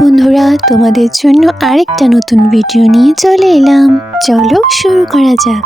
বন্ধুরা, তোমাদের জন্য আরেকটা নতুন ভিডিও নিয়ে চলে এলাম। চলো শুরু করা যাক।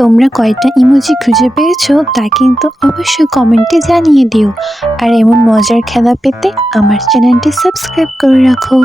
তোমরা কয়টা ইমোজি খুঁজে পেয়েছো তা কিন্তু অবশ্যই কমেন্টে জানিয়ে দিও। আর এমন মজার খেলা পেতে আমার চ্যানেলটি সাবস্ক্রাইব করে রাখো।